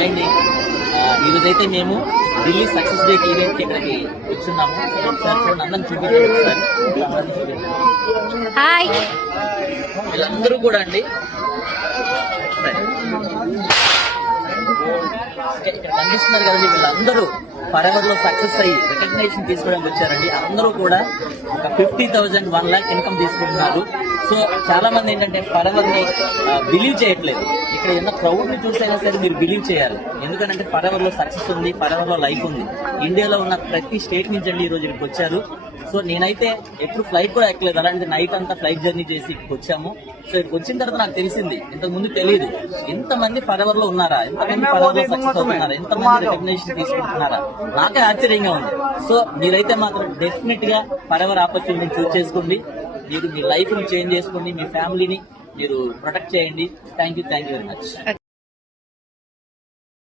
అండి ఈరోజైతే మేము ఢిల్లీ సక్సెస్ డే ఈవెంట్ ఇక్కడికి వచ్చున్నాము. ఒకసారి చూడండి, అందరం చూపించండి ఒకసారి. హాయ్, వీళ్ళందరూ కూడా అండి ఇక్కడ కనిపిస్తున్నారు కదండి, వీళ్ళందరూ ఫరెవర్ లో సక్సెస్ అయ్యి రికగ్నేషన్ తీసుకోవడానికి వచ్చారండి. అందరూ కూడా ఒక 50,000 1 lakh ఇన్కమ్ తీసుకుంటున్నారు. సో చాలా మంది ఏంటంటే ఫరెవర్ ని బిలీవ్ చేయట్లేదు. ఇక్కడ ఉన్న క్రౌడ్ ని చూసైనా సరే మీరు బిలీవ్ చేయాలి. ఎందుకంటే ఫరెవర్ లో సక్సెస్ ఉంది, ఫరెవర్ లో లైఫ్ ఉంది. ఇండియాలో ఉన్న ప్రతి స్టేట్ నుంచి అండి ఈ రోజు ఇక్కడికి వచ్చారు. సో నేనైతే ఎప్పుడు ఫ్లైట్ కూడా ఎక్కలేదు, అలాంటి నైట్ అంతా ఫ్లైట్ జర్నీ చేసి ఇక్కడికి వచ్చాము. సో ఇక్కడికి వచ్చిన తర్వాత నాకు తెలిసింది, ఇంతకు ముందు తెలియదు ఎంతమంది ఫరెవర్ లో ఉన్నారా, ఎంతమంది ఫరెవర్ లో సక్సెస్ అవుతున్నారా, ఎంతమంది రికగ్నేషన్ తీసుకుంటున్నారా, నాకే ఆశ్చర్యంగా ఉంది. సో మీరైతే మాత్రం డెఫినెట్ గా ఫరెవర్ ఆపర్చునిటీని చూస్ చేసుకోండి. మీరు మీ లైఫ్ ని చేంజ్ చేసుకోండి, మీ ఫ్యామిలీని మీరు ప్రొటెక్ట్ చేయండి. Thank you very much.